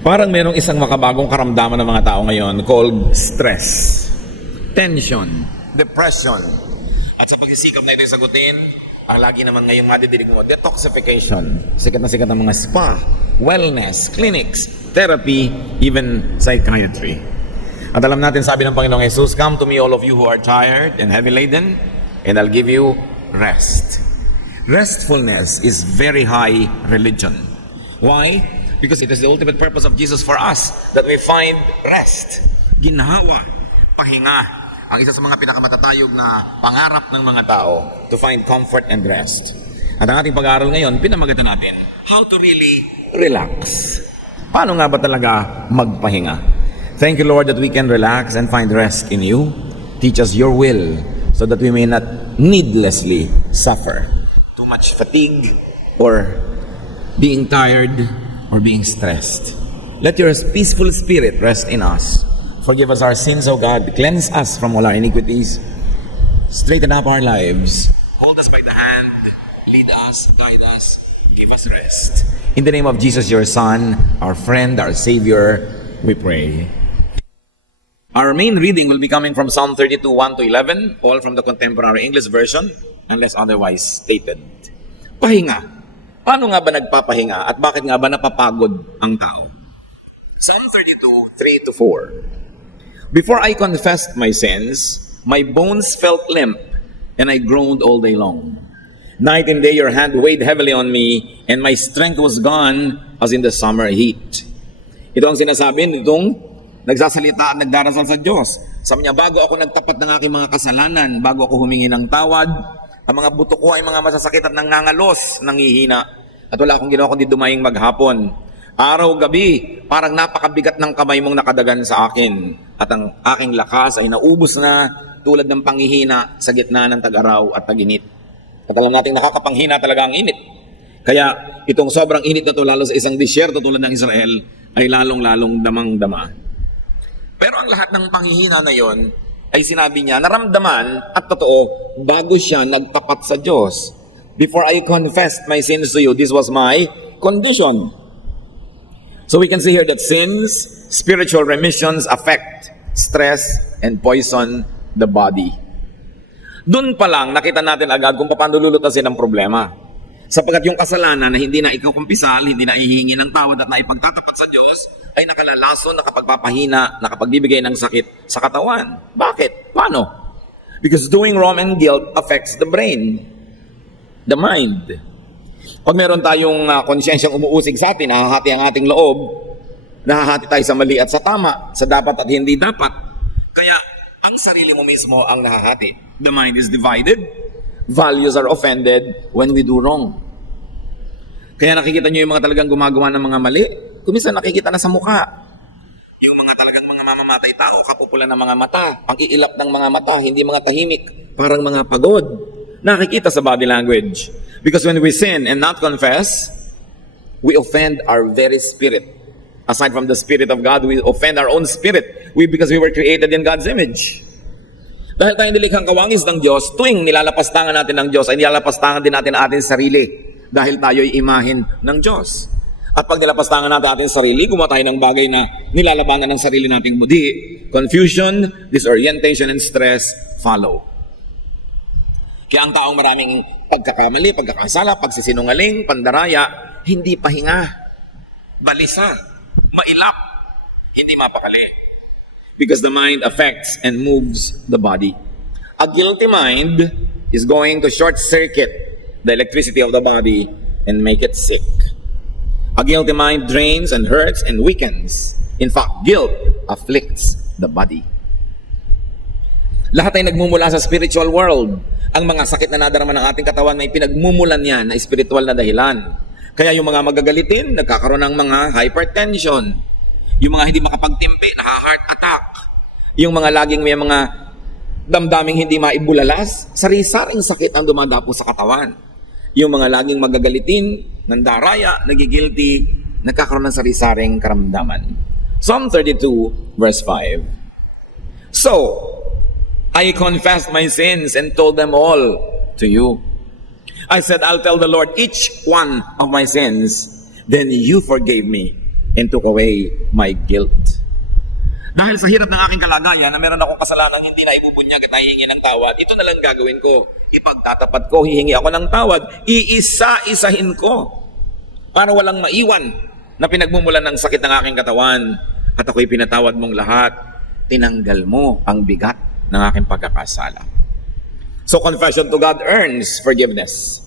Parang merong isang makabagong karamdaman ng mga tao ngayon called stress, tension, depression. At sa pag-isikap na ito yung sagutin, ang lagi naman ngayong madidinig mo, detoxification. Sikat na sikat ng mga spa, wellness, clinics, therapy, even psychiatry. At alam natin, sabi ng Panginoong Jesus, "Come to me all of you who are tired and heavy laden, and I'll give you rest." Restfulness is very high religion. Why? Because it is the ultimate purpose of Jesus for us that we find rest, ginhawa, pahinga. Ang isa sa mga pinakamatatayog na pangarap ng mga tao, to find comfort and rest. At ang ating pag-aaral ngayon, pinamagatan natin, how to really relax. Paano nga ba talaga magpahinga? Thank you, Lord, that we can relax and find rest in you. Teach us your will so that we may not needlessly suffer too much fatigue or being tired or being stressed. Let your peaceful spirit rest in us. Forgive us our sins, O God. Cleanse us from all our iniquities. Straighten up our lives. Hold us by the hand. Lead us, guide us. Give us rest. In the name of Jesus, your Son, our friend, our Savior, we pray. Our main reading will be coming from Psalm 32, 1 to 11, all from the Contemporary English Version, unless otherwise stated. Pahinga. Paano nga ba nagpapahinga at bakit nga ba napapagod ang tao? Psalm 32, 3 to 4. Before I confessed my sins, my bones felt limp, and I groaned all day long. Night and day your hand weighed heavily on me, and my strength was gone as in the summer heat. Ito ang sinasabi nitong nagsasalita at nagdarasal sa Diyos. Sabi niya, bago ako nagtapat ng aking mga kasalanan, bago ako humingi ng tawad, ang mga buto ko ay mga masasakit at nangangalos, nangihina. At wala akong ginawa kundi dumaying maghapon. Araw-gabi, parang napakabigat ng kamay mong nakadagan sa akin. At ang aking lakas ay naubos na tulad ng panghihina sa gitna ng tag-araw at tag-init. At alam natin nakakapanghina talaga ang init. Kaya itong sobrang init na to, lalo sa isang disyerto tulad ng Israel, ay lalong-lalong damang-dama. Pero ang lahat ng panghihina na yon ay sinabi niya, naramdaman at totoo, bago siya nagtapat sa Diyos. Before I confessed my sins to you, this was my condition. So we can see here that sins, spiritual remissions affect stress and poison the body. Doon pa lang, nakita natin agad kung paano lulutasin ang problema. Sapagkat yung kasalanan na hindi na ikaw kumpisal, hindi na ihingi ng tawad at naipagtatapat sa Diyos, ay nakalalason, nakapagpapahina, nakapagbibigay ng sakit sa katawan. Bakit? Paano? Because doing wrong and guilt affects the brain, the mind. Pag meron tayong konsyensyang umuusig sa atin, nahahati ang ating loob, nahahati tayo sa mali at sa tama, sa dapat at hindi dapat. Kaya, ang sarili mo mismo ang nahahati. The mind is divided. Values are offended when we do wrong. Kaya nakikita nyo yung mga talagang gumagawa ng mga mali, kuminsan nakikita na sa mukha. Yung mga talagang mga mamamatay tao, kapukulan ng mga mata, ang iilap ng mga mata, hindi mga tahimik, parang mga pagod. Nakikita sa body language. Because when we sin and not confess, we offend our very spirit. Aside from the Spirit of God, we offend our own spirit. Because we were created in God's image. Dahil tayo nilikhang kawangis ng Diyos, tuwing nilalapastangan natin ng Diyos, ay nilalapastangan din natin ating sarili. Dahil tayo ay imahin ng Diyos. At pag nilapastangan natin ating sarili, gumawa tayo ng bagay na nilalabanan ng sarili nating budi. Confusion, disorientation, and stress follow. Kaya ang taong maraming pagkakamali, pagkakasala, pagsisinungaling, pandaraya, hindi pahinga, balisa, mailap, hindi mapakali. Because the mind affects and moves the body. A guilty mind is going to short-circuit the electricity of the body and make it sick. A guilty mind drains and hurts and weakens. In fact, guilt afflicts the body. Lahat ay nagmumula sa spiritual world. Ang mga sakit na nadarama ng ating katawan may pinagmumulan yan na spiritual na dahilan. Kaya yung mga magagalitin, nagkakaroon ng mga hypertension. Yung mga hindi makapagtimpi, heart attack. Yung mga laging may mga damdaming hindi maibulalas, sari-saring sakit ang dumadapo sa katawan. Yung mga laging magagalitin, nandaraya, nagigilty, nagkakaroon ng sari-saring karamdaman. Psalm 32, verse 5. So, I confessed my sins and told them all to you. I said, I'll tell the Lord each one of my sins. Then you forgave me and took away my guilt. Dahil sa hirap ng aking kalagayan na meron akong kasalanan hindi na ibubunyag at nahihingi ng tawad, ito na lang gagawin ko. Ipagtatapat ko, hihingi ako ng tawad, iisa-isahin ko para walang maiwan na pinagmumulan ng sakit ng aking katawan at ako'y pinatawad mong lahat. Tinanggal mo ang bigat ng aking pagkakasala. So confession to God earns forgiveness,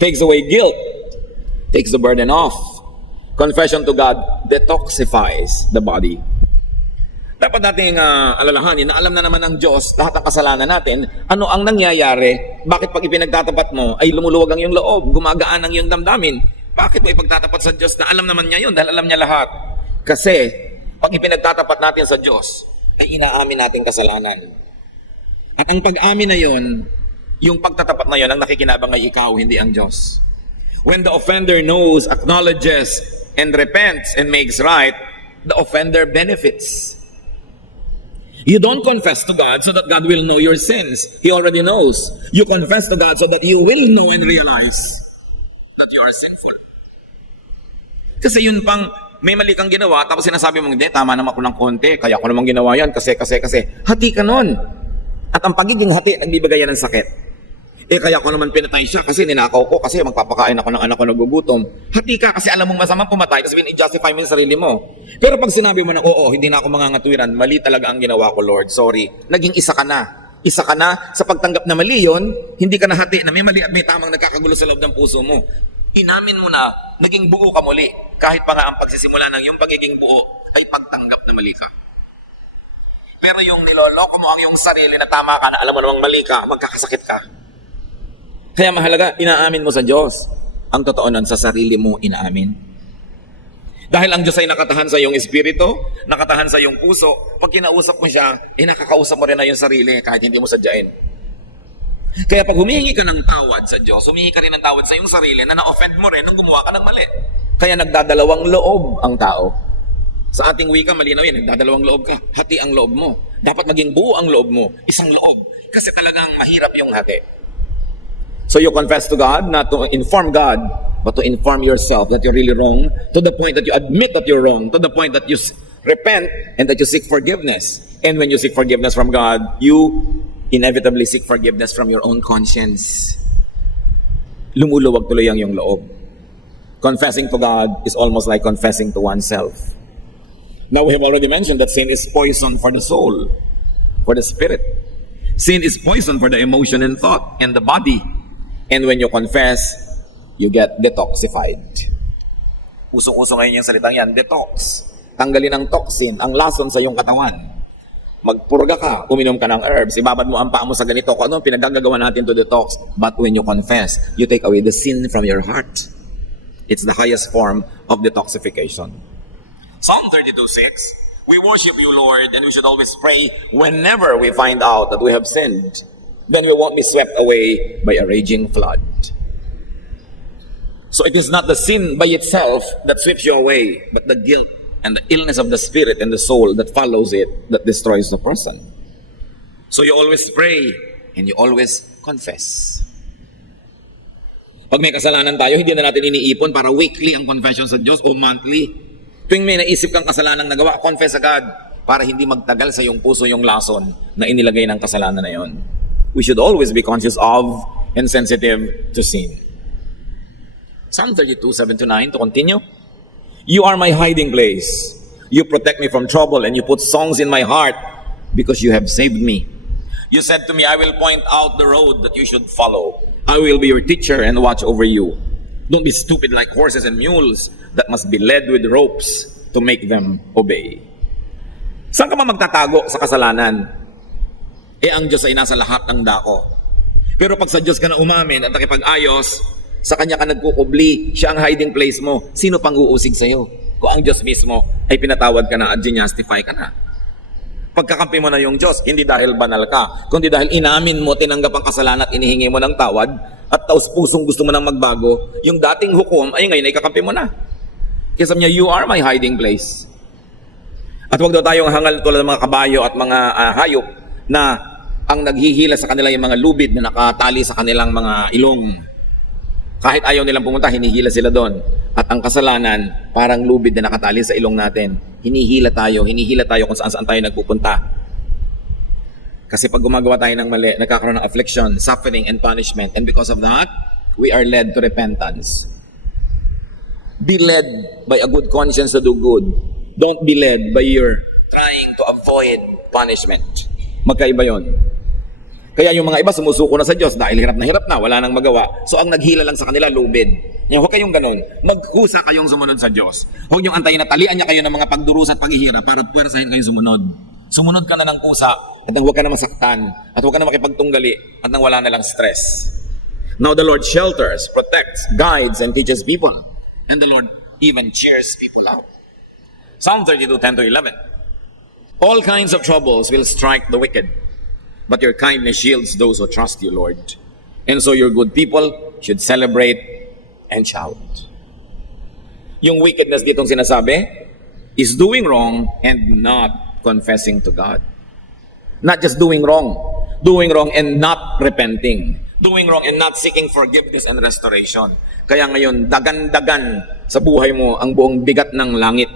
takes away guilt, takes the burden off. Confession to God detoxifies the body. Dapat nating alalahanin na alam na naman ng Diyos lahat ng kasalanan natin. Ano ang nangyayari? Bakit pag ipinagtatapat mo ay lumuluwag ang iyong loob, gumagaan ang iyong damdamin? Bakit mo ipagtatapat sa Diyos na alam naman niya yun dahil alam niya lahat? Kasi pag ipinagtatapat natin sa Diyos ay inaamin natin kasalanan. At ang pag-amin na yun, yung pagtatapat na yun, ang nakikinabang ay ikaw, hindi ang Diyos. When the offender knows, acknowledges, and repents and makes right, the offender benefits. You don't confess to God so that God will know your sins. He already knows. You confess to God so that you will know and realize that you are sinful. Kasi yun pang may mali kang ginawa, tapos sinasabi mong, hindi, tama naman ako ng konti, kaya ako naman ginawa yan, kasi. Hati ka nun. At ang pagiging hati, nagbibigay yan ng sakit. Kaya ko naman pinatay siya kasi ninakaw ko, kasi magpapakain ako ng anak ko nagugutom. Hati ka kasi alam mong masamang pumatay, kasi i-justify mo yung sarili mo. Pero pag sinabi mo na, oo, hindi na ako mangangatwiran, mali talaga ang ginawa ko, Lord, sorry. Naging isa ka na. Isa ka na sa pagtanggap na mali yun, hindi ka nahati na may mali at may tamang nagkakagulo sa loob ng puso mo. Inamin mo na, naging buo ka muli, kahit pa nga ang pagsisimula ng yung pagiging buo ay pagtanggap na mali ka. Pero yung niloloko mo ang yung sarili na tama ka, na alam mo namang mali ka, magkakasakit ka. Kaya mahalaga, inaamin mo sa Diyos. Ang totoo nun, sa sarili mo inaamin. Dahil ang Diyos ay nakatahan sa iyong espiritu, nakatahan sa iyong puso, pag kinausap mo siya, nakakausap mo rin na yung sarili kahit hindi mo sadyain. Kaya pag humihingi ka ng tawad sa Diyos, humihingi ka rin ng tawad sa iyong sarili na na-offend mo rin nung gumawa ka ng mali. Kaya nagdadalawang loob ang tao. Sa ating wika, malinaw yan, nagdadalawang loob ka. Hati ang loob mo. Dapat maging buo ang loob mo. Isang loob. Kasi talagang mahirap yung hati. So you confess to God, not to inform God, but to inform yourself that you're really wrong, to the point that you admit that you're wrong, to the point that you repent and that you seek forgiveness. And when you seek forgiveness from God, you inevitably seek forgiveness from your own conscience. Lumuluwag tuloy ang iyong loob. Confessing to God is almost like confessing to oneself. Now we have already mentioned that sin is poison for the soul, for the spirit. Sin is poison for the emotion and thought and the body. And when you confess, you get detoxified. Usong-usong ngayon yung salitang yan, detox. Tanggalin ang toxin, ang lason sa iyong katawan. Magpurga ka, uminom ka ng herbs, ibabad mo ang paa mo sa ganito, kung ano pinagagagawa natin to detox. But when you confess, you take away the sin from your heart. It's the highest form of detoxification. Psalm 32:6, we worship you, Lord, and we should always pray whenever we find out that we have sinned. Then we won't be swept away by a raging flood. So it is not the sin by itself that sweeps you away, but the guilt and the illness of the spirit and the soul that follows it that destroys the person. So you always pray and you always confess. Pag may kasalanan tayo, hindi na natin iniipon para weekly ang confession sa Diyos o monthly. Tuwing may naisip kang kasalanang nagawa, confess agad para hindi magtagal sa iyong puso yung lason na inilagay ng kasalanan na yon. We should always be conscious of and sensitive to sin. Psalm 32:7-9, to continue. You are my hiding place. You protect me from trouble and you put songs in my heart because you have saved me. You said to me, I will point out the road that you should follow. I will be your teacher and watch over you. Don't be stupid like horses and mules that must be led with ropes to make them obey. Saan ka magtatago sa kasalanan? Ang Diyos ay nasa lahat ng dako. Pero pag sa Diyos ka na umamin at nakipag-ayos, sa Kanya ka nagkukubli, siya ang hiding place mo, sino pang uusig sa'yo? Kung ang Diyos mismo ay pinatawad ka na at justify ka na. Pagkakampi mo na yung Diyos, hindi dahil banal ka, kundi dahil inamin mo, tinanggap ang kasalanan at inihingi mo ng tawad, at taos pusong gusto mo nang magbago, yung dating hukom ay ngayon ay kakampi mo na. Kaya sabi niya, you are my hiding place. At huwag daw tayong hangal tulad ng mga kabayo at mga hayop na ang naghihila sa kanila yung mga lubid na nakatali sa kanilang mga ilong. Kahit ayaw nilang pumunta, hinihila sila doon. At ang kasalanan, parang lubid na nakatali sa ilong natin. Hinihila tayo kung saan-saan tayo nagpupunta. Kasi pag gumagawa tayo ng mali, nagkakaroon ng affliction, suffering, and punishment. And because of that, we are led to repentance. Be led by a good conscience to do good. Don't be led by your trying to avoid punishment. Magkaiba yon. Kaya yung mga iba sumusuko na sa Diyos dahil hirap na, wala nang magawa. So ang naghila lang sa kanila, lubid. Huwag kayong ganun. Magkusa kayong sumunod sa Diyos. Huwag niyong antayin na talian niya kayo ng mga pagdurusa at paghihirap para puwersahin kayo sumunod. Sumunod ka na ng kusa at nang huwag ka na masaktan at huwag ka na makipagtunggali at nang wala na lang stress. Now the Lord shelters, protects, guides, and teaches people. And the Lord even cheers people out. Psalm 32:10-11. All kinds of troubles will strike the wicked, but your kindness shields those who trust you, Lord. And so your good people should celebrate and shout. Yung wickedness ditong sinasabi is doing wrong and not confessing to God. Not just doing wrong and not repenting. Doing wrong and not seeking forgiveness and restoration. Kaya ngayon, dagan-dagan sa buhay mo ang buong bigat ng langit.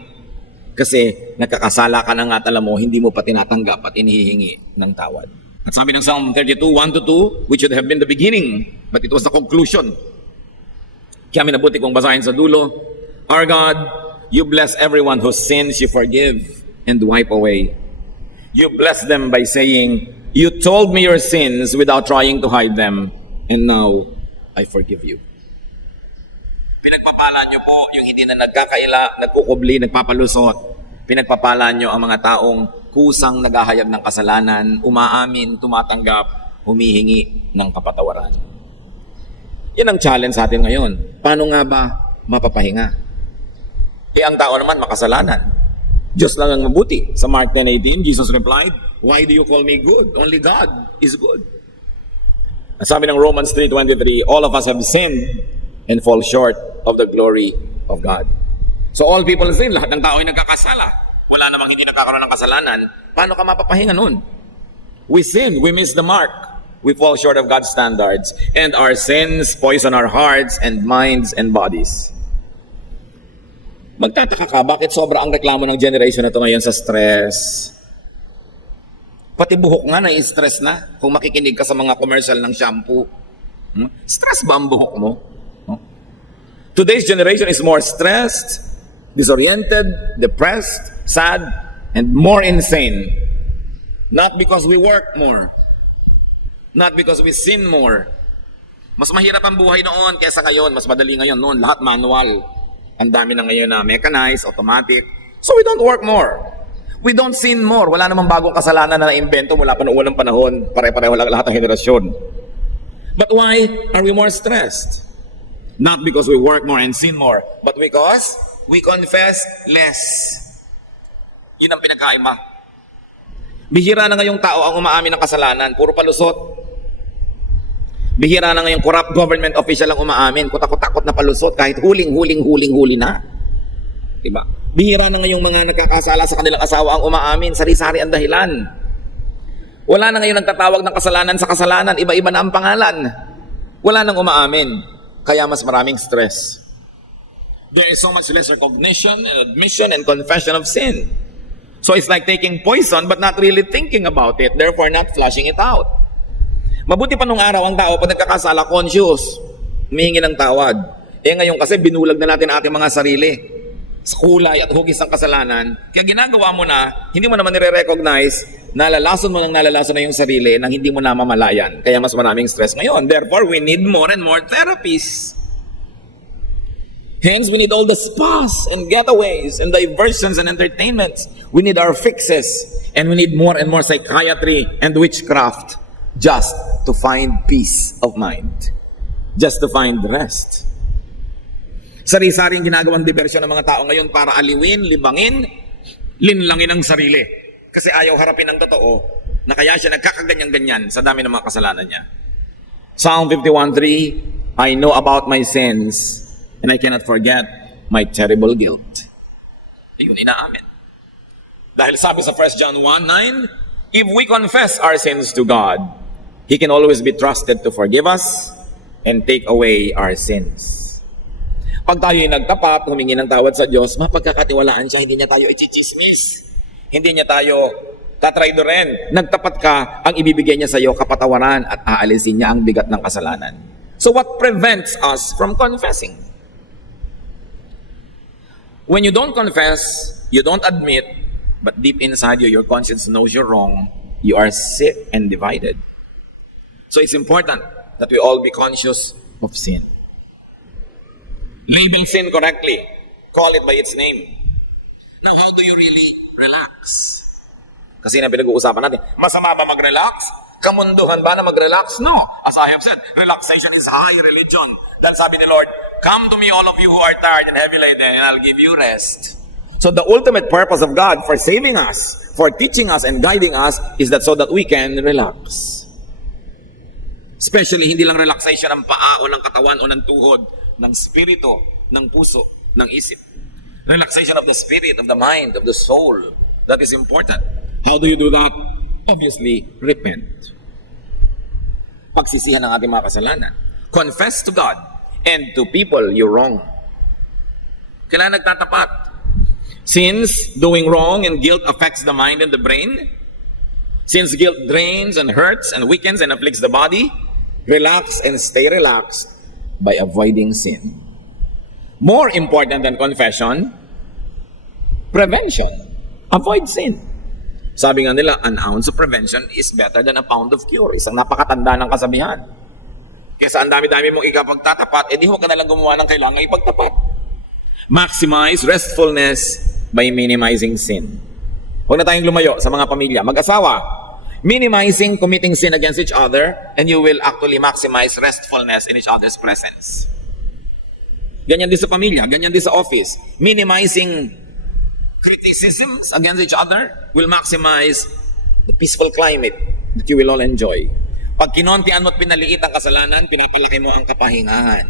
Kasi nakakasala ka na nga, alam mo, hindi mo pa tinatanggap at inihihingi ng tawad. At sabi ng Psalm 32:1-2, which should have been the beginning, but it was the conclusion. Kaya minabuti kong basahin sa dulo, Our God, you bless everyone whose sins you forgive and wipe away. You bless them by saying, You told me your sins without trying to hide them, and now I forgive you. Pinagpapala nyo po yung hindi na nagkakaila, nagkukubli, nagpapalusot. Pinagpapala nyo ang mga taong kusang naghahayag ng kasalanan, umaamin, tumatanggap, humihingi ng kapatawaran. Yan ang challenge sa atin ngayon. Paano nga ba mapapahinga? Ang tao naman makasalanan. Diyos lang ang mabuti. Sa Mark 10:18, Jesus replied, Why do you call me good? Only God is good. At sabi ng Romans 3:23, all of us have sinned and fall short of the glory of God. So all people sin, lahat ng tao ay nagkakasala. Wala namang hindi nagkakaroon ng kasalanan. Paano ka mapapahinga nun? We sin, we miss the mark. We fall short of God's standards. And our sins poison our hearts and minds and bodies. Magtataka ka, bakit sobra ang reklamo ng generation na ito ngayon sa stress? Pati buhok nga na-stress na kung makikinig ka sa mga commercial ng shampoo. Stress ba ang buhok mo? Today's generation is more stressed, disoriented, depressed, sad, and more insane. Not because we work more. Not because we sin more. Mas mahirap ang buhay noon kaysa ngayon. Mas madali ngayon noon. Lahat manual. Ang dami na ngayon na mechanized, automatic. So we don't work more. We don't sin more. Wala namang bagong kasalanan na na-invento mula pa noong walang panahon. Pare-pareho lang lahat ng henerasyon. But why are we more stressed? Not because we work more and sin more, but because we confess less. Yun ang pinagkaiba. Bihira na ngayong tao ang umaamin ng kasalanan. Puro palusot. Bihira na ngayong corrupt government official ang umaamin. Kutakot-takot na palusot kahit huling na. Diba? Bihira na ngayong mga nagkakasala sa kanilang asawa ang umaamin. Sari-sari ang dahilan. Wala na ngayon nagtatawag ng kasalanan sa kasalanan. Iba-iba na ang pangalan. Wala nang umaamin. Kaya mas maraming stress. There is so much less recognition and admission and confession of sin. So it's like taking poison but not really thinking about it. Therefore not flushing it out. Mabuti pa nung araw ang tao pag nagkakasala, conscious, humihingi ng tawad. Ngayon kasi binulag na natin ang ating mga sarili sa kulay at hugis ng kasalanan. Kaya ginagawa mo na, hindi mo naman nire-recognize, nalalason mo na yung sarili nang hindi mo namamalayan. Kaya mas maraming stress ngayon. Therefore, we need more and more therapies. Hence, we need all the spas and getaways and diversions and entertainments. We need our fixes. And we need more and more psychiatry and witchcraft. Just to find peace of mind. Just to find rest. Sari-saring ginagawang diversyon ng mga tao ngayon para aliwin, libangin, linlangin ang sarili. Kasi ayaw harapin ang totoo na kaya siya nagkakaganyan-ganyan sa dami ng mga kasalanan niya. Psalm 51:3, I know about my sins and I cannot forget my terrible guilt. Ayun, inaamin. Dahil sabi sa 1 John 1:9, if we confess our sins to God, He can always be trusted to forgive us and take away our sins. Pag tayo'y nagtapat, humingi ng tawad sa Diyos, mapagkakatiwalaan siya, hindi niya tayo ichismis. Hindi niya tayo tatraidoren. Nagtapat ka, ang ibibigay niya sa iyo kapatawaran at aalisin niya ang bigat ng kasalanan. So what prevents us from confessing? When you don't confess, you don't admit, but deep inside you, your conscience knows you're wrong, you are sick and divided. So it's important that we all be conscious of sin. Label sin correctly. Call it by its name. Now, how do you really relax? Kasi na pinag-uusapan natin, masama ba mag-relax? Kamunduhan ba na mag-relax? No. As I have said, relaxation is high religion. Then sabi ni Lord, come to me all of you who are tired and heavy laden, and I'll give you rest. So the ultimate purpose of God for saving us, for teaching us and guiding us, is that so that we can relax. Especially, hindi lang relaxation ng paa o ng katawan o ng tuhod, ng spirito, ng puso, ng isip. Relaxation of the spirit, of the mind, of the soul. That is important. How do you do that? Obviously, repent. Pagsisihan ng ating mga kasalanan. Confess to God and to people you're wrong. Kailangan nagtatapat. Since doing wrong and guilt affects the mind and the brain, since guilt drains and hurts and weakens and afflicts the body, relax and stay relaxed by avoiding sin. More important than confession, prevention. Avoid sin. Sabi nga nila, an ounce of prevention is better than a pound of cure. Isang napakatanda ng kasabihan. Kesa ang dami-dami mong ikapagtatapat, di mo ka nalang gumawa ng kailangan ipagtapat. Maximize restfulness by minimizing sin. Huwag na tayong lumayo sa mga pamilya. Mag-asawa, minimizing committing sin against each other, and you will actually maximize restfulness in each other's presence. Ganyan din sa pamilya, ganyan din sa office. Minimizing criticisms against each other will maximize the peaceful climate that you will all enjoy. Pag kinontian mo at pinaliit ang kasalanan, pinapalaki mo ang kapahingahan.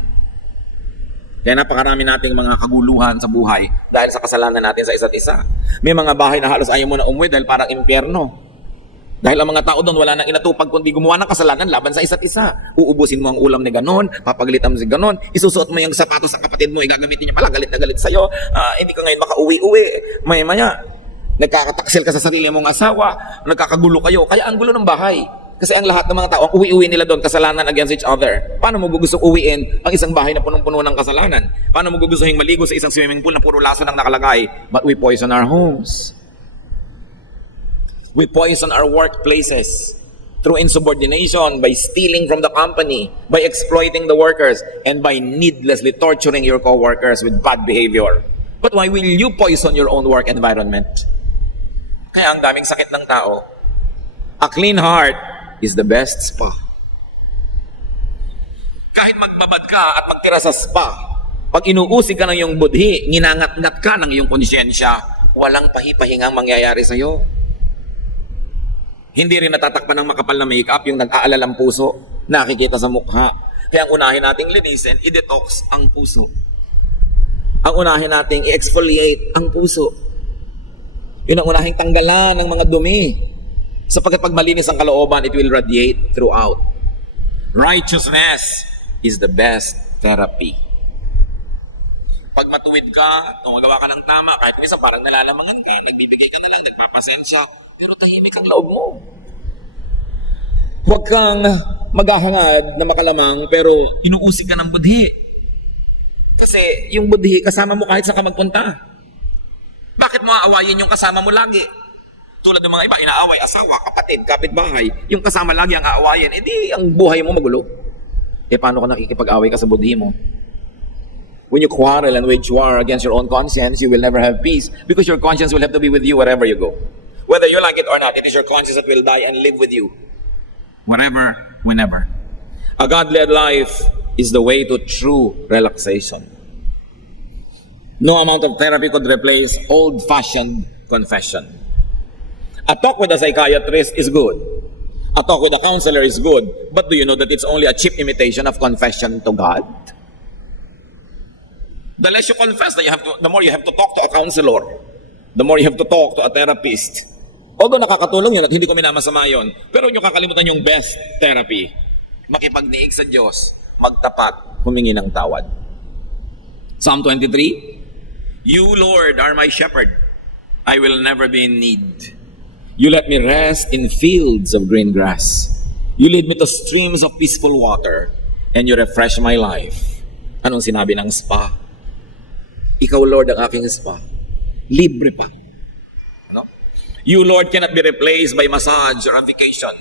Kaya napakarami nating mga kaguluhan sa buhay dahil sa kasalanan natin sa isa't isa. May mga bahay na halos ayaw mo na umuwi dahil parang impyerno. Dahil ang mga tao doon wala nang inatupag kundi gumawa ng kasalanan laban sa isa't isa. Uubusin mo ang ulam ni ganon, papagalitan mo si ganon, isusuot mo yung sapatos sa kapatid mo, igagamitin niya pala, galit na galit sa'yo, hindi ka ngayon makauwi-uwi. Maya-maya, nagkakataksil ka sa sarili mong asawa, nagkakagulo kayo, kaya ang gulo ng bahay. Kasi ang lahat ng mga tao, ang uwi-uwi nila doon, kasalanan against each other. Paano mo gustong uwiin ang isang bahay na punong-puno ng kasalanan? Paano mo gustuhin maligo sa isang swimming pool na puro laso nang nakalagay? But we poison our homes. We poison our workplaces through insubordination, by stealing from the company, by exploiting the workers, and by needlessly torturing your co-workers with bad behavior. But why will you poison your own work environment? Kaya ang daming sakit ng tao. A clean heart is the best spa. Kahit magbabad ka at magtira sa spa, pag inuusig ka ng iyong budhi, nginangat-ngat ka ng iyong konsyensya, walang pahipahingang mangyayari sa iyo. Hindi rin natatakpan ng makapal na makeup yung nag-aalalang puso, nakikita sa mukha. Kaya ang unahin nating linisin, i-detox ang puso. Ang unahin nating i-exfoliate ang puso. Yun ang unahing tanggalan ng mga dumi. Sapagkat pag malinis ang kalooban, it will radiate throughout. Righteousness is the best therapy. Pag matuwid ka, gumagawa ka ng tama, kahit minsan parang nalalamangan ka, nagbibigay ka na lang, nagpapasensya, pero tahimik ang loob mo. Huwag kang maghahangad na makalamang, pero inuusig ka ng budhi. Kasi yung budhi, kasama mo kahit saan ka magpunta. Bakit mo aawayin yung kasama mo lagi? Tulad ng mga iba, inaaway, asawa, kapatid, kapitbahay. Yung kasama lagi ang aawayin, edi ang buhay mo magulo. Paano ka nakikipag-away ka sa budhi mo? When you quarrel and wage war against your own conscience, you will never have peace because your conscience will have to be with you wherever you go. Whether you like it or not, it is your conscience that will die and live with you. Wherever, whenever. A God-led life is the way to true relaxation. No amount of therapy could replace old-fashioned confession. A talk with a psychiatrist is good. A talk with a counselor is good. But do you know that it's only a cheap imitation of confession to God? The less you confess, the more you have to talk to a counselor. The more you have to talk to a therapist. Although nakakatulong yun at hindi ko minamasama yun, pero huwag nyo kakalimutan yung best therapy. Makipagniig sa Diyos. magtapat, humingi ng tawad. Psalm 23, You, Lord, are my shepherd. I will never be in need. You let me rest in fields of green grass. You lead me to streams of peaceful water, and you refresh my life. Anong sinabi ng spa? Ikaw, Lord, ang aking spa. Libre pa. Ano? You, Lord, cannot be replaced by massage or a vacation.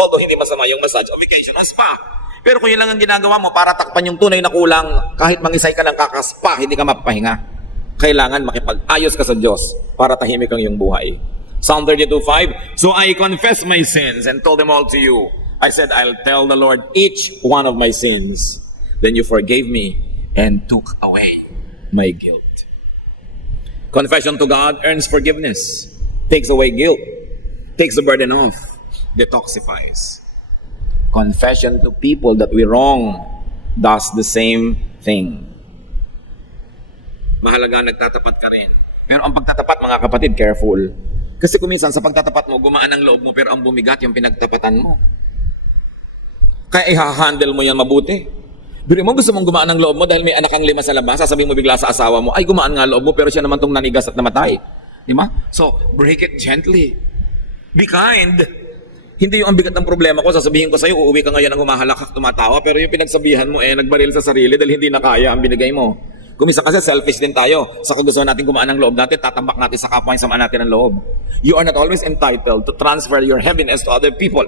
Although hindi masama yung massage o vacation o spa. Pero kung yun lang ang ginagawa mo para takpan yung tunay na kulang, kahit mangisay ka ng kakaspa, hindi ka mapapahinga. Kailangan makipag-ayos ka sa Diyos para tahimik ang iyong buhay. Psalm 32:5, So I confess my sins and told them all to you. I said, I'll tell the Lord each one of my sins. Then you forgave me and took away my guilt. Confession to God earns forgiveness, takes away guilt, takes the burden off, detoxifies. Confession to people that we wrong does the same thing. Mahalaga nagtatapat ka rin. Pero ang pagtatapat, mga kapatid, careful. Kasi kuminsan sa pagtatapat mo, gumaan ang loob mo pero ang bumigat yung pinagtapatan mo. Kaya i-handle mo yan mabuti. Biro mo, gusto mong gumaan ang loob mo dahil may anak kang 5 sa labas, sasabihin mo bigla sa asawa mo, ay gumaan nga loob mo pero siya naman tong nanigas at namatay. Di ba? So, break it gently. Be kind. Hindi yung ang bigat ng problema ko, sasabihin ko sa'yo, uuwi ka ngayon ang humahalakak, tumatawa, pero yung pinagsabihan mo, nagbaril sa sarili dahil hindi na kaya ang binigay mo. Kumisa kasi selfish din tayo. Sa kung gusto natin gumaan ang loob natin, tatambak natin sa kapwa yung samaan natin ang loob. You are not always entitled to transfer your heaviness to other people.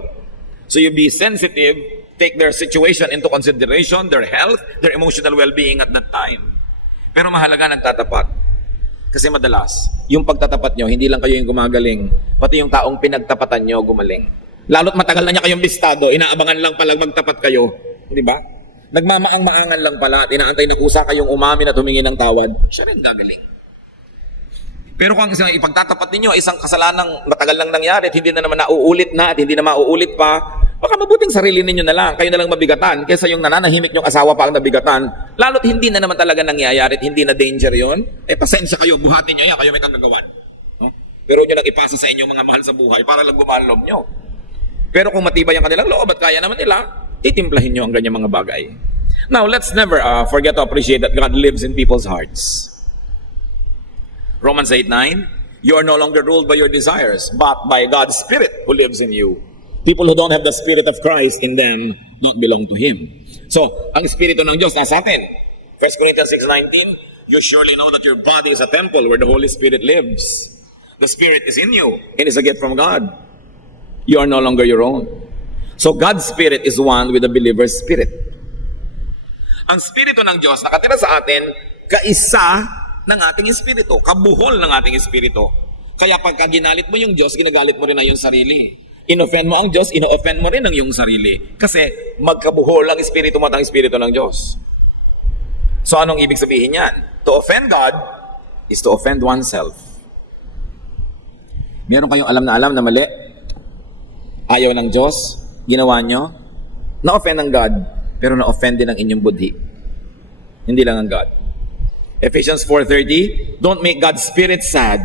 So you be sensitive, take their situation into consideration, their health, their emotional well-being at that time. Pero mahalaga nagtatapat. Kasi madalas, yung pagtatapat nyo, hindi lang kayo yung gumagaling, pati yung taong pinagtapatan nyo gumaling. Lalo't matagal na niya kayong listado, inaabangan lang palang magtapat kayo. Di ba? Nagmamaang-maangan lang pala at inaantay na kusa kayong umamin at humingi ng tawad, siya rin gagaling. Pero kung isang ipagtatapat ninyo, isang kasalanang matagal lang nangyari at hindi na naman nauulit na at hindi na mauulit pa, baka mabuting sarili ninyo na lang, kayo na lang mabigatan, kaysa yung nananahimik yung asawa pa ang nabigatan, lalo't hindi na naman talaga nangyayari at hindi na danger yon, pasensya kayo, buhatin nyo yan, kayo may kagagawan. No? Pero nyo lang ipasa sa inyong mga mahal sa buhay para lang gumaan loob nyo. Pero kung matibay ang kanilang loob at kaya naman nila, titimplahin nyo ang ganyang mga bagay. Now, let's never forget to appreciate that God lives in people's hearts. Romans 8:9, you are no longer ruled by your desires, but by God's Spirit who lives in you. People who don't have the Spirit of Christ in them don't belong to Him. So, ang Espiritu ng Diyos nasa atin. 1 Corinthians 6:19, you surely know that your body is a temple where the Holy Spirit lives. The Spirit is in you and is a gift from God. You are no longer your own. So, God's Spirit is one with the believer's spirit. Ang Espiritu ng Diyos nakatira sa atin, kaisa ng ating espiritu, kabuhol ng ating espiritu. Kaya pagka ginalit mo yung Diyos, ginagalit mo rin ang iyong sarili. In-offend mo ang Diyos, ino-offend mo rin ang iyong sarili. Kasi magkabuhol ang espiritu mo at ang espiritu ng Diyos. So anong ibig sabihin yan? To offend God is to offend oneself. Meron kayong alam na mali, ayaw ng Diyos, ginawa nyo, na-offend ng God, pero na-offend din ang inyong budhi. Hindi lang ang God. Ephesians 4:30, don't make God's Spirit sad.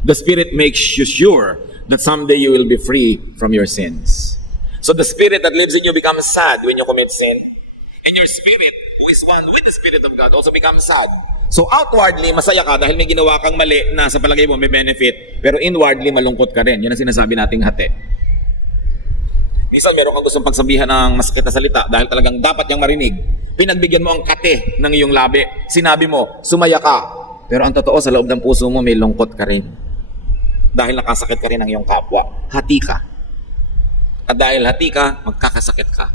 The Spirit makes you sure that someday you will be free from your sins. So the Spirit that lives in you becomes sad when you commit sin. And your spirit, who is one with the Spirit of God, also becomes sad. So outwardly, masaya ka dahil may ginawa kang mali na sa palagay mo may benefit, pero inwardly, malungkot ka rin. Yan ang sinasabi nating hati. Minsan, meron kang gustong pagsabihan ng masakit na salita dahil talagang dapat niyang marinig. Pinagbigyan mo ang kate ng iyong labi. Sinabi mo, sumaya ka. Pero ang totoo, sa loob ng puso mo, may lungkot ka rin. Dahil nakasakit ka rin ng iyong kapwa. Hati ka. At dahil hati ka, magkakasakit ka.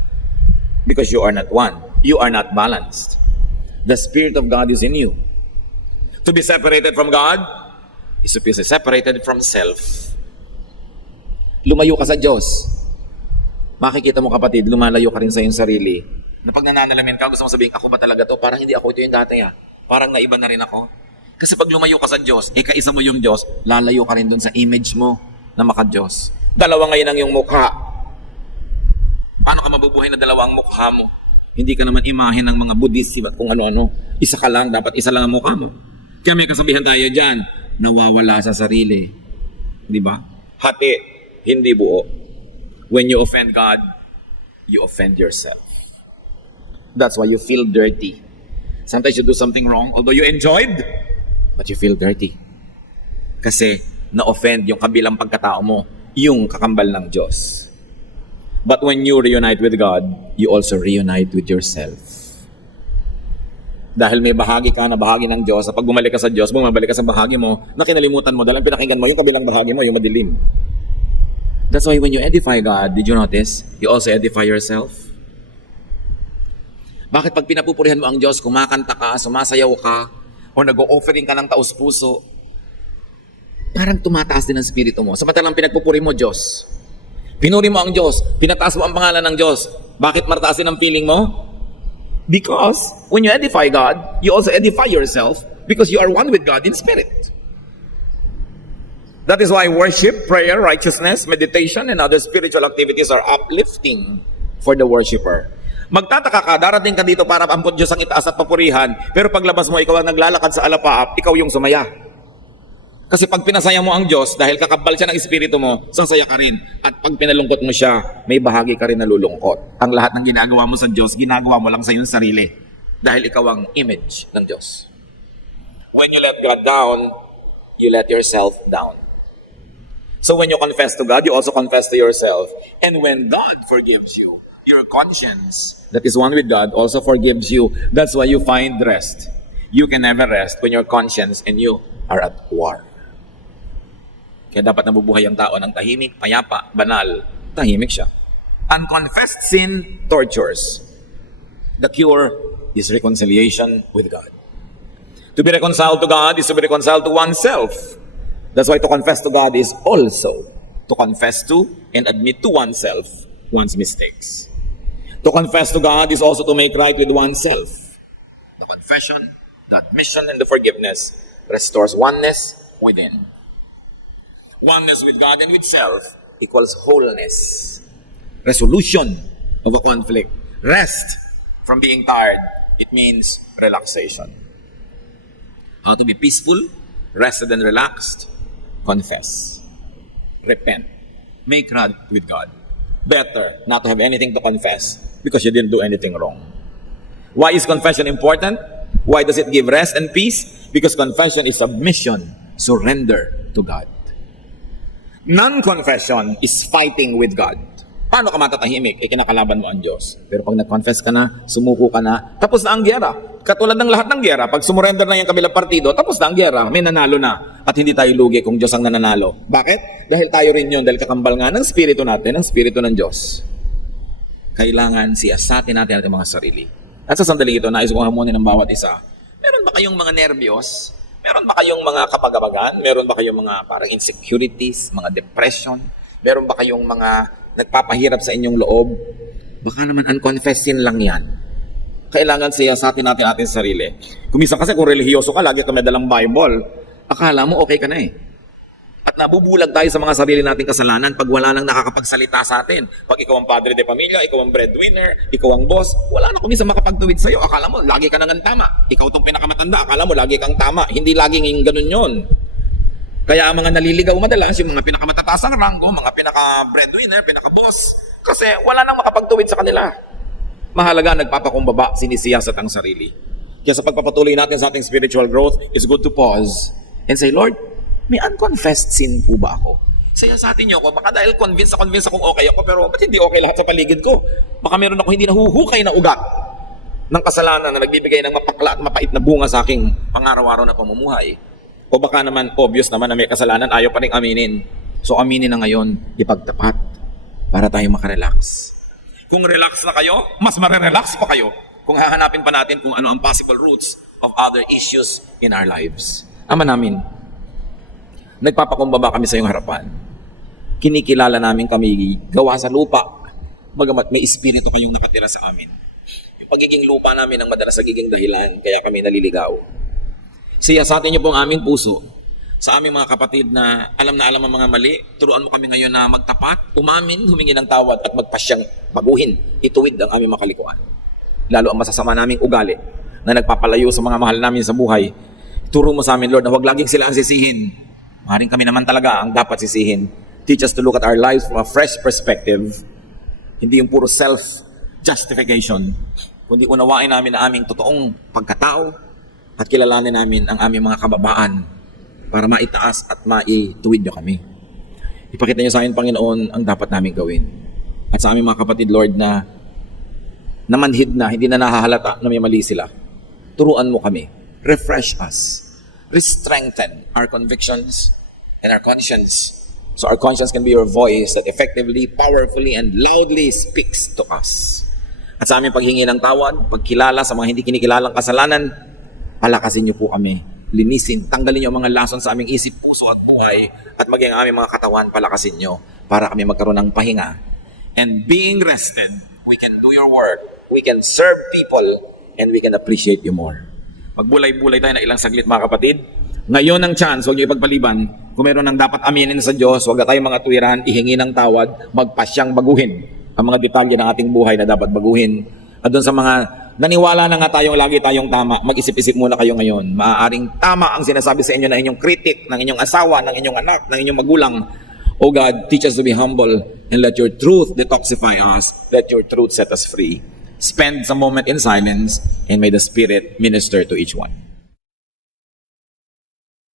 Because you are not one. You are not balanced. The Spirit of God is in you. To be separated from God is to be separated from self. Lumayo ka sa Diyos. Makikita mo kapatid, lumalayo ka rin sa iyong sarili. Na pag nananalamin ka, gusto mo sabihin, ako ba talaga to? Parang hindi ako ito yung dati Parang naiba na rin ako. Kasi pag lumayo ka sa Diyos, kaisa mo yung Diyos, lalayo ka rin dun sa image mo na maka-Diyos. Dalawa ngayon ang iyong mukha. Paano ka mabubuhay na dalawa ang mukha mo? Hindi ka naman imahe ng mga Buddhist at kung ano-ano. Isa ka lang, dapat isa lang ang mukha mo. Kaya may kasabihan tayo dyan, nawawala sa sarili. Di ba? Hati, hindi buo. When you offend God, you offend yourself. That's why you feel dirty. Sometimes you do something wrong, although you enjoyed, but you feel dirty. Kasi na-offend yung kabilang pagkatao mo, yung kakambal ng Diyos. But when you reunite with God, you also reunite with yourself. Dahil may bahagi ka na bahagi ng Diyos, pag bumalik ka sa Diyos, bumabalik ka sa bahagi mo, na kinalimutan mo, dahil pinakinggan mo yung kabilang bahagi mo, yung madilim. That's why when you edify God, did you notice? You also edify yourself. Bakit pag pinapupurihan mo ang Diyos, kumakanta ka, sumasayaw ka, o nag-o-offering ka ng taos-puso, parang tumataas din ang spirito mo. Samantalang pinagpupuri mo Diyos. Pinuri mo ang Diyos, pinataas mo ang pangalan ng Diyos. Bakit marataas din ang feeling mo? Because when you edify God, you also edify yourself because you are one with God in spirit. That is why worship, prayer, righteousness, meditation, and other spiritual activities are uplifting for the worshiper. Magtataka ka, darating ka dito para ampun Diyos ang itaas at papurihan, pero paglabas mo, ikaw ang naglalakad sa alapaap, ikaw yung sumaya. Kasi pag pinasaya mo ang Diyos, dahil kakabal siya ng espiritu mo, sasaya ka rin. At pag pinalungkot mo siya, may bahagi ka rin nalulungkot. Ang lahat ng ginagawa mo sa Diyos, ginagawa mo lang sa iyong sarili. Dahil ikaw ang image ng Diyos. When you let God down, you let yourself down. So when you confess to God, you also confess to yourself. And when God forgives you, your conscience that is one with God also forgives you. That's why you find rest. You can never rest when your conscience and you are at war. Kaya dapat nabubuhay ang tao ng tahimik, payapa, banal. Tahimik siya. Unconfessed sin tortures. The cure is reconciliation with God. To be reconciled to God is to be reconciled to oneself. That's why to confess to God is also to confess to and admit to oneself one's mistakes. To confess to God is also to make right with oneself. The confession, the admission, and the forgiveness restores oneness within. Oneness with God and with self equals wholeness. Resolution of a conflict. Rest from being tired. It means relaxation. How to be peaceful, rested and relaxed? Confess. Repent. Make right with God. Better not to have anything to confess because you didn't do anything wrong. Why is confession important? Why does it give rest and peace? Because confession is submission, surrender to God. Non-confession is fighting with God. Paano ka matatahimik? Kinakalaban mo ang Diyos. Pero pag nag-confess ka na, sumuko ka na, tapos na ang gyera. Katulad ng lahat ng gyera, pag sumurrender na yung kabilang partido, tapos na ang gyera, may nanalo na. At hindi tayo lugi kung Diyos ang nananalo. Bakit? Dahil tayo rin yun, dahil kakambal nga ng spirito natin, ng spirito ng Diyos. Kailangan siyasatin natin ating mga sarili. At sa sandaling ito, nais kong hamunin ng bawat isa. Meron ba kayong mga nervyos? Meron ba kayong mga kapagabagan? Meron ba kayong mga parang insecurities, mga depression? Meron ba kayong mga nagpapahirap sa inyong loob? Baka naman unconfessed sin lang yan. Kailangan siyasatin natin ating sarili. Kuminsan kasi kung relihiyoso ka, lagi ka may dalang Bible, akala mo okay ka na eh. At nabubulag tayo sa mga sarili nating kasalanan pag wala nang nakakapagsalita sa atin. Pag ikaw ang padre de pamilya, ikaw ang breadwinner, ikaw ang boss, wala na kuminsan makapagtuwid sa'yo. Akala mo, lagi ka nang tama. Ikaw itong pinakamatanda, akala mo, lagi kang tama. Hindi laging ganun yun. Kaya ang mga naliligaw madalas, yung mga pinakamatataas ang ranggo, mga pinaka-breadwinner, pinaka-boss, kasi wala nang makapagtuwid sa kanila. Mahalaga, nagpapakumbaba, sinisiyasat ang sarili. Kaya sa pagpapatuloy natin sa ating spiritual growth, it's good to pause and say, Lord, may unconfessed sin po ba ako? Siyasatin niyo ako, baka dahil convinced akong okay ako, pero ba't hindi okay lahat sa paligid ko? Baka meron ako hindi nahuhukay na ugat ng kasalanan na nagbibigay ng mapakla at mapait na bunga sa aking pangaraw-araw na pamumuhay. O baka naman, obvious naman na may kasalanan, ayaw pa rin aminin. So aminin na ngayon, ipagtapat para tayo makarelax. Kung relax na kayo, mas marerelax pa kayo kung hahanapin pa natin kung ano ang possible roots of other issues in our lives. Ama namin, nagpapakumbaba kami sa iyong harapan. Kinikilala namin kami gawa sa lupa, bagamat may espiritu kayong nakatira sa amin. Yung pagiging lupa namin ang madalas nagiging dahilan, kaya kami naliligaw. Siyasatin niyo po ang aming puso sa aming mga kapatid na alam ang mga mali. Turuan mo kami ngayon na magtapat, umamin, humingi ng tawad at magpasyang baguhin, ituwid ang aming makalikuan. Lalo ang masasama naming ugali na nagpapalayo sa mga mahal namin sa buhay. Turo mo sa amin, Lord, na huwag laging sila ang sisihin. Maring kami naman talaga ang dapat sisihin. Teach us to look at our lives from a fresh perspective. Hindi yung puro self-justification. kundi unawain namin ang aming totoong pagkatao at kilalanin namin ang aming mga kababaan para maitaas at maituwid nyo kami. Ipakita nyo sa akin, Panginoon, ang dapat namin gawin. At sa aming mga kapatid, Lord, na namanhid na, hindi na nahahalata na may mali sila. Turuan mo kami. Refresh us. Re-strengthen our convictions and our conscience. So our conscience can be your voice that effectively, powerfully, and loudly speaks to us. At sa aming paghingi ng tawad, pagkilala sa mga hindi kinikilalang kasalanan, palakasin niyo po kami. Linisin, tanggalin niyo ang mga lason sa aming isip, puso at buhay, at maging ang aming mga katawan, palakasin niyo para kami magkaroon ng pahinga. And being rested, we can do your work, we can serve people, and we can appreciate you more. Magbulay-bulay tayo na ilang saglit, mga kapatid. Ngayon ang chance, huwag niyo ipagpaliban. Kung meron ng dapat aminin sa Diyos, huwag na tayong mga tuwiran, ihingi ng tawad, magpasyang baguhin ang mga detalye ng ating buhay na dapat baguhin. At doon sa mga naniwala na nga tayong lagi tayong tama, mag-isip-isip muna kayo ngayon. Maaaring tama ang sinasabi sa inyo na inyong kritik, ng inyong asawa, ng inyong anak, ng inyong magulang. Oh God, teach us to be humble and let your truth detoxify us. Let your truth set us free. Spend some moment in silence and may the Spirit minister to each one.